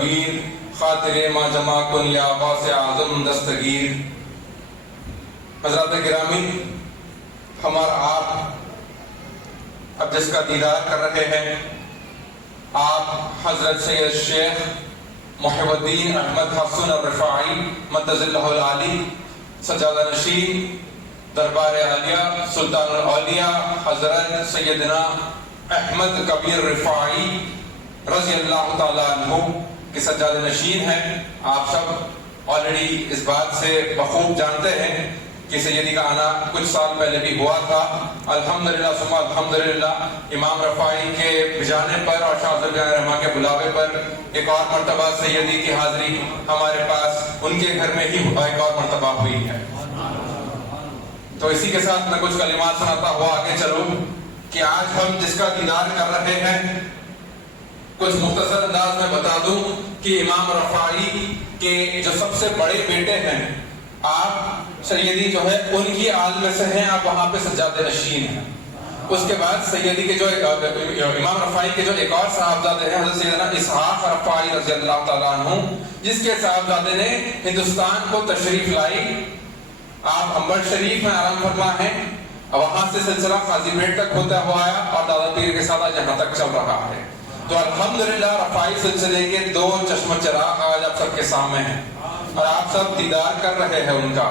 کبیر خاطر ما جمع کن یا غوث اعظم دستگیر۔ حضرات گرامی، ہم اور آپ اب جس کا دیدار کر رہے ہیں، آپ حضرت سید شیخ محب الدین احمد حسن الرفاعی مدظ اللہ العالی سجادہ نشین دربار عالیہ سلطان الاولیاء حضرت سیدنا احمد کبیر رفاعی رضی اللہ تعالیٰ عنہ کے سجادہ نشین ہیں۔ آپ سب آلریڈی اس بات سے بخوب جانتے ہیں کہ سیدی کا آنا کچھ سال پہلے بھی ہوا تھا۔ الحمدللہ ثم الحمدللہ امام رفاعی کے بجانے پر اور شاہ زلجلال رحمہ کے بلاوے پر ایک اور مرتبہ سیدی کی حاضری ہمارے پاس ان کے گھر میں ہی ایک اور مرتبہ ہوئی ہے۔ تو اسی کے ساتھ میں کچھ کلمات سناتا ہوا آگے چلوں کہ آج ہم جس کا دیدار کر رہے ہیں، کچھ مختصر انداز میں بتا دوں کہ امام رفاعی کے جو سب سے بڑے بیٹے ہیں، آپ سیدی جو ہے ان کی آل میں سے ہیں، آپ وہاں پہ سجادہ نشین ہیں۔ اس کے بعد سیدی کے جو امام رفاعی کے جو ایک اور صاحبزادے ہیں، حضرت سیدنا اسحاق رفاعی رضی اللہ تعالیٰ عنہ، جس کے صاحبزادے نے ہندوستان کو تشریف لائی۔ آپ امبر شریف میں آرام فرما ہیں، وہاں سے سلسلہ قاضی بیٹ تک ہوتا ہوا آیا اور دادا پیر کے ساتھ یہاں تک چل رہا ہے۔ تو الحمدللہ رفاعی سلسلے کے دو چشم چراغ آج آپ سب کے سامنے ہیں اور آپ سب دیدار کر رہے ہیں ان کا۔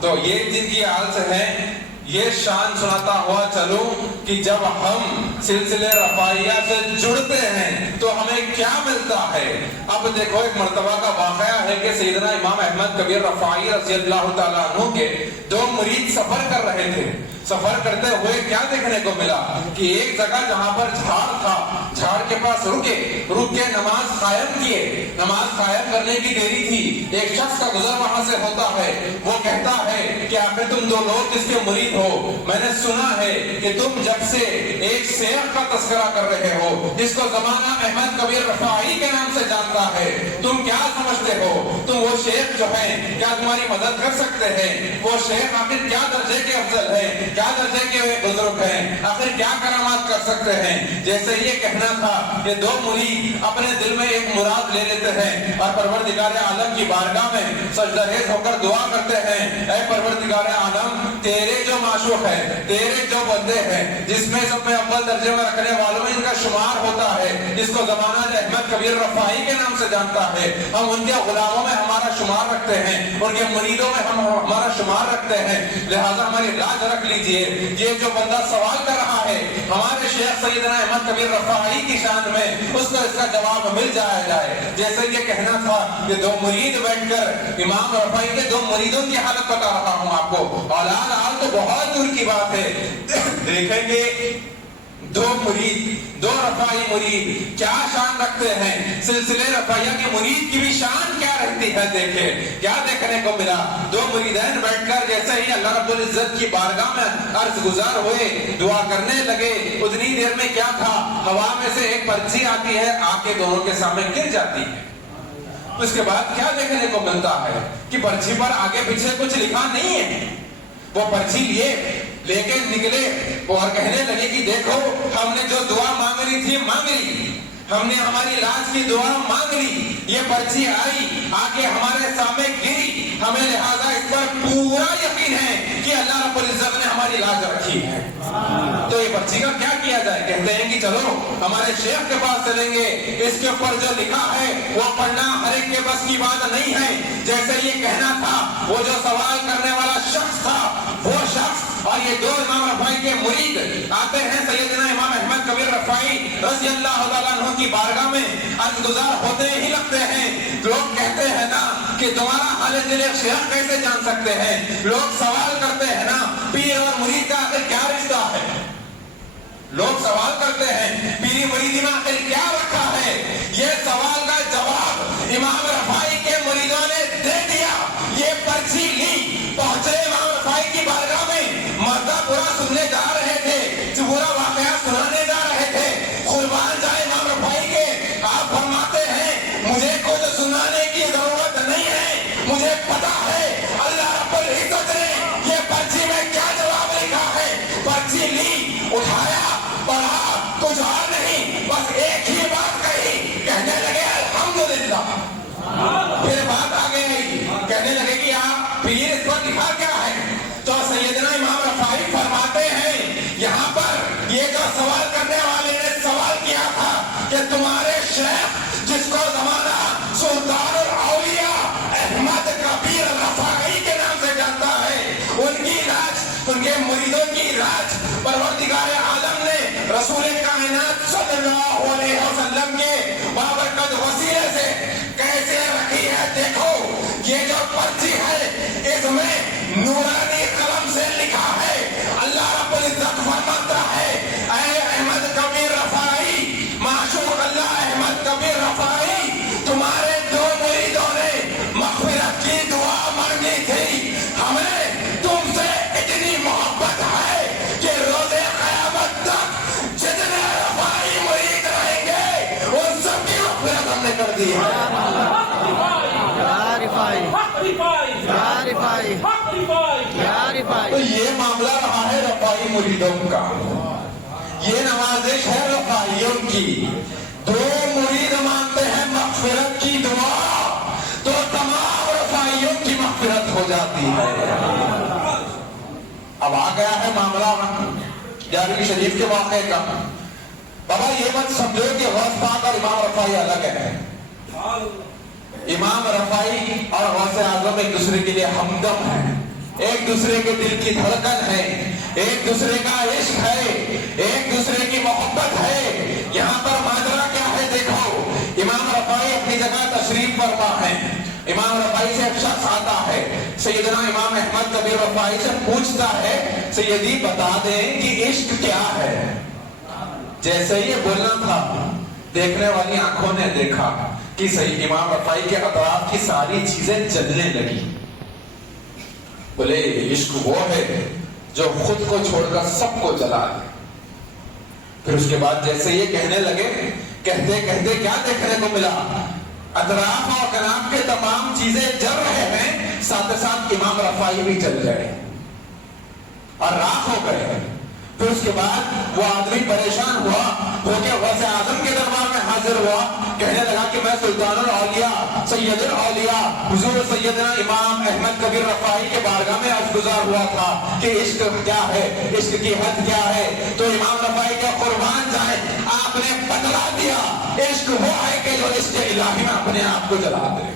تو یہ جن کی حال سے ہے، یہ شان سناتا ہوا چلوں کہ جب ہم سلسلے رفاعیہ سے جڑتے ہیں تو ہمیں کیا ملتا ہے۔ اب دیکھو، ایک مرتبہ کا واقعہ ہے کہ سیدنا امام احمد کبیر رفاعی رضی اللہ تعالیٰ عنہ کے دو مرید سفر کر رہے تھے۔ سفر کرتے ہوئے کیا دیکھنے کو ملا کہ ایک جگہ جہاں پر جھاڑ تھا، جھاڑ کے پاس رک کے نماز قائم کیے۔ نماز قائم کرنے کی دیری تھی، ایک شخص کا گزر وہاں سے ہوتا ہے، وہ کہتا ہے کہ آخر تم دو لوگ جس کے مرید ہو، میں نے سنا ہے کہ تم جب سے ایک شیخ کا تذکرہ کر رہے ہو جس کو زمانہ احمد کبیر رفاعی کے نام سے جانتا ہے، تم کیا سمجھتے ہو؟ تم وہ شیخ جو ہیں کیا تمہاری مدد کر سکتے ہیں؟ وہ شیخ آخر کیا درجے کے افضل ہے، کیا درجے کے بزرگ ہیں، آخر کیا کرامات کر سکتے ہیں؟ جیسے یہ کہنا تھا کہ دو مرید اپنے دل میں ایک مراد لے لیتے ہیں اور پروردگار عالم کی بارگاہ میں سجدہ ہو کر دعا کرتے ہیں، اے پروردگار عالم، تیرے جو معشوق ہے، تیرے جو بندے ہیں، جس میں سب میں اول درجے میں رکھنے والوں میں ان کا شمار ہوتا ہے، جس کو زمانہ احمد کبیر رفاعی کے نام سے جانتا ہے، ہم ان کے غلاموں میں ہمارا شمار رکھتے ہیں، ان کے مریدوں میں ہم ہمارا شمار رکھتے ہیں، لہذا ہماری لاج رکھ لیجئے۔ یہ جو بندہ سوال کر رہا ہے ہمارے شیخ سیدنا احمد کبیر رفاعی کی شان میں، اس کو اس کا جواب مل جائے۔ جیسے یہ کہنا تھا کہ دو مرید بیٹھ کر امام رفاعی کے دو مریدوں کی حالت بتا رہا ہوں آپ کو، اولاد آل تو بہت دور کی بات ہے۔ دیکھیں گے دو مرید، دو رفاعی مرید کیا شان رکھتے ہیں، سلسلے رفاعیہ کے مرید کی بھی شان کیا رہتی ہے۔ دیکھیں کیا دیکھنے کو ملا، دو مریدین بیٹھ کر جیسے ہی اللہ رب العزت کی بارگاہ میں عرض گزار ہوئے، دعا کرنے لگے، اتنی دیر میں کیا تھا، ہوا میں سے ایک پرچی آتی ہے، آ کے دونوں کے سامنے گر جاتی ہے۔ اس کے بعد کیا دیکھنے کو ملتا ہے کہ پرچی پر آگے پیچھے کچھ لکھا نہیں ہے۔ وہ پرچی لے کے نکلے اور کہنے لگے کہ دیکھو، ہم نے جو دعا مانگ لی تھی مانگ لی، ہم نے ہماری علاج کی دعا مانگ لی، یہ پرچی آئی آ کے ہمارے سامنے گری، ہمیں لہذا اس پر پورا یقین ہے کہ اللہ رب العزت نے ہماری علاج رکھی ہے۔ تو یہ پرچی کا کیا کیا جائے؟ کہتے ہیں کہ چلو ہمارے شیخ کے پاس چلیں گے، اس کے اوپر جو لکھا ہے وہ پڑھنا ہر ایک کے بس کی بات نہیں ہے۔ جیسے یہ کہنا تھا، وہ جو سوال کرنے والا شخص تھا، وہ شخص اور یہ دو امام رفاعی کے مرید آتے ہیں سیدنا امام احمد کبیر رفاعی رضی اللہ تعالیٰ عنہ کی بارگاہ میں، عرض گزار ہوتے ہی لگتے ہیں۔ لوگ کہتے ہیں نا کہ تمہارا حال دل ایک شیخ کیسے جان سکتے ہیں؟ لوگ سوال کرتے ہیں نا، پیر اور مرید کا آخر کیا رشتہ ہے؟ لوگ سوال کرتے ہیں پیری مریدی میں آخر کیا رکھا ہے؟ یہ سوال کا جواب امام رفاعی کے مریدوں نے دے دیا۔ یہ پرچی لی، پہنچے امام رفاعی کی بارگاہ میں، مردہ پورا سننے جا رہے تھے، پورا واقعہ سنانے جا رہے تھے، قربان جائے امام رفاعی کے، آپ فرماتے ہیں مجھے کچھ سنانے کی ضرورت نہیں ہے، مجھے پتا ہے اللہ رب العزت نے یہ پرچی میں کیا جواب لکھا ہے۔ پرچی لی، اٹھایا، پڑھا، کچھ اور نہیں، بس ایک ہی بات کہی، کہنے لگے الحمدللہ دی ہے. تو یہ معاملہ رہا ہے رفاعی مریدوں کا. یہ نوازش ہے رفاعیوں کی. دو مرید مانتے ہیں مغفرت کی دعا تو تمام رفاعیوں کی مغفرت ہو جاتی ہے. اب آ گیا ہے معاملہ 11ویں شریف کے واقعے کا. بابا یہ مت سمجھو کہ غوث پاک اور امام رفاعی الگ ہے. امام رفاعی اور غوث اعظم ایک دوسرے کے لیے ہمدم ہیں, ایک دوسرے کے دل کی دھڑکن ہے, ایک دوسرے کا عشق ہے, ایک دوسرے کی محبت ہے. یہاں پر ماجرا کیا ہے دیکھو. امام رفاعی اپنی جگہ تشریف فرما ہے. امام رفاعی سے ایک شخص آتا ہے, سیدنا امام احمد کبیر رفاعی سے پوچھتا ہے سیدی بتا دیں کہ عشق کیا ہے. جیسے ہی یہ بولنا تھا دیکھنے والی آنکھوں نے دیکھا کہ صحیح امام رفاعی کے اطراف کی ساری چیزیں جلنے لگی. بولے عشق وہ ہے جو خود کو چھوڑ کر سب کو جلا دے. پھر اس کے بعد جیسے یہ کہنے لگے, کہتے کہتے کیا دیکھنے کو ملا, اطراف اور کناب کے تمام چیزیں جل رہے ہیں, ساتھ ساتھ امام رفاعی بھی جل گئے اور راکھ ہو گئے. پھر اس کے بعد وہ آدمی پریشان ہوا ہو کے غوث اعظم کے دربار میں حاضر ہوا, کہنے لگا کہ میں سلطان الاولیاء سید الاولیاء حضور سیدنا امام احمد کبیر رفاعی کے بارگاہ میں عرض گزار ہوا تھا کہ عشق کیا ہے, عشق کی حد کیا ہے. تو امام رفاعی کے قربان جائے آپ نے بتلا دیا عشق وہ ہے کہ جو عشق الہی میں اپنے آپ کو جلا دے.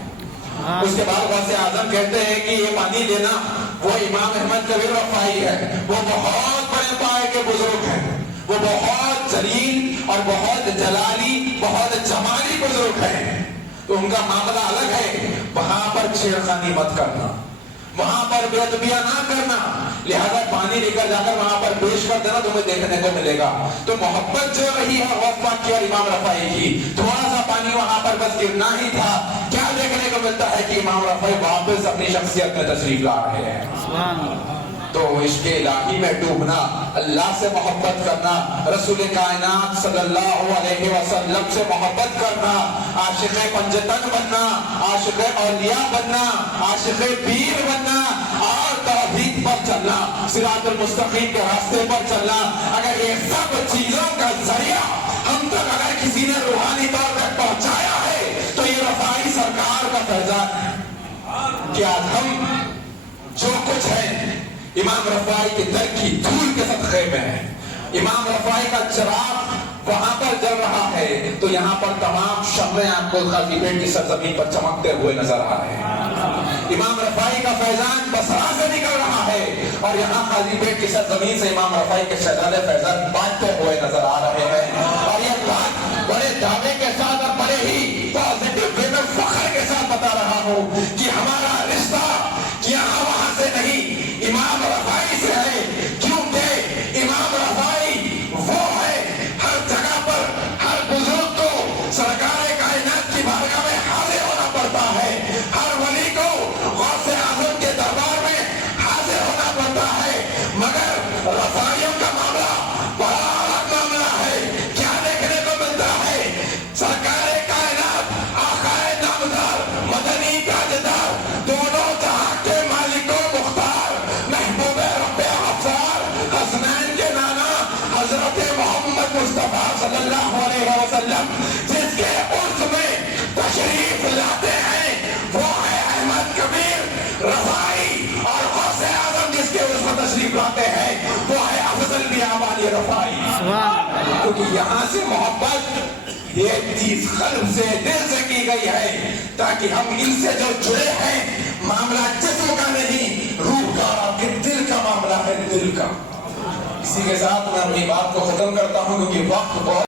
اس کے بعد غوث اعظم کہتے ہیں کہ یہ پانی دینا وہ امام احمد کبیر رفاعی ہے, وہ بہت بڑے پائے کے بزرگ ہیں, وہ بہت جلیل اور بہت جلالی بہت جمالی بزرگ ہیں. تو ان کا معاملہ الگ ہے. وہاں پر چھیڑخانی مت کرنا, وہاں پر بے ادبیاں نہ کرنا, لہذا پانی لے کر جا کر وہاں پر پیش کر دینا تمہیں دیکھنے کو ملے گا. تو محبت جو رہی ہے غوث پاک کی اور امام رفاعی کی, تھوڑا سا پانی وہاں پر بس گرنا ہی تھا. کیا دیکھنے کو ملتا ہے کہ امام رفاعی واپس اپنی شخصیت میں تشریف لا رہے ہیں. تو عشق الہی میں ڈوبنا, اللہ سے محبت کرنا, رسول کائنات صلی اللہ علیہ وسلم سے محبت کرنا, عاشق پنجتن بننا, عاشق اولیاء بننا, عاشق پیر بننا اور توحید پر چلنا, صراط المستقیم کے راستے پر چلنا. اگر یہ سب چیزوں کا ذریعہ ہم تک اگر کسی نے روحانی طور پر پہنچایا ہے تو یہ رفاعی سرکار کا فیضان ہے. کہ آج ہم جو کچھ ہے امام رفاعی کے در کی دھول کے صدقے میں ہے. امام رفاعی کا چراغ وہاں پر جل رہا ہے تو یہاں پر تمام شمعیں آپ کو قاضی بیٹ کی سرزمین پر چمکتے ہوئے نظر آ رہے ہیں. امام رفاعی کا فیضان بصرہ سے نکل رہا ہے اور یہاں قاضی بیٹ کی سرزمین سے امام رفاعی کے شہزادے فیضان بانٹتے ہوئے نظر آ رہے ہیں. اور یہ بات بڑے دعوے کے ساتھ اور بڑے ہی پازیٹیو وے میں فخر کے ساتھ بتا رہا ہوں کہ ہمارا رشتہ یہاں وہاں سے نہیں, امام رفاعی سے ہے. کیونکہ امام رفاعی وہ ہے ہر جگہ پر ہر بزرگ کو سرکار کائنات کی بارگاہ میں حاضر ہونا پڑتا ہے, ہر ولی کو غوث اعظم کے دربار میں حاضر ہونا پڑتا ہے. مگر رفاعیوں کا معاملہ بڑا الگ معاملہ ہے. کیا دیکھنے کو ملتا ہے, سرکار کائنات آقائے نامدار مدنی تاجدار دونوں جہاں کے مالک و مختار محبوب رب افسار حسنین کے نانا حضرت محمد مصطفیٰ صلی اللہ علیہ وسلم جس کے عرس میں تشریف لاتے ہیں وہ ہے احمد کبیر رفاعی, اور غوث اعظم جس کے عرس میں تشریف لاتے ہیں وہ ہے افضل بیابانی رفاعی. کیونکہ یہاں سے محبت یہ چیز قلب سے دل سے کی گئی ہے تاکہ ہم ان سے جو جڑے ہیں معاملہ جسم کا نہیں روح کا اور دل کا معاملہ ہے, دل کا. اسی کے ساتھ میں اپنی بات کو ختم کرتا ہوں کیونکہ وقت بہت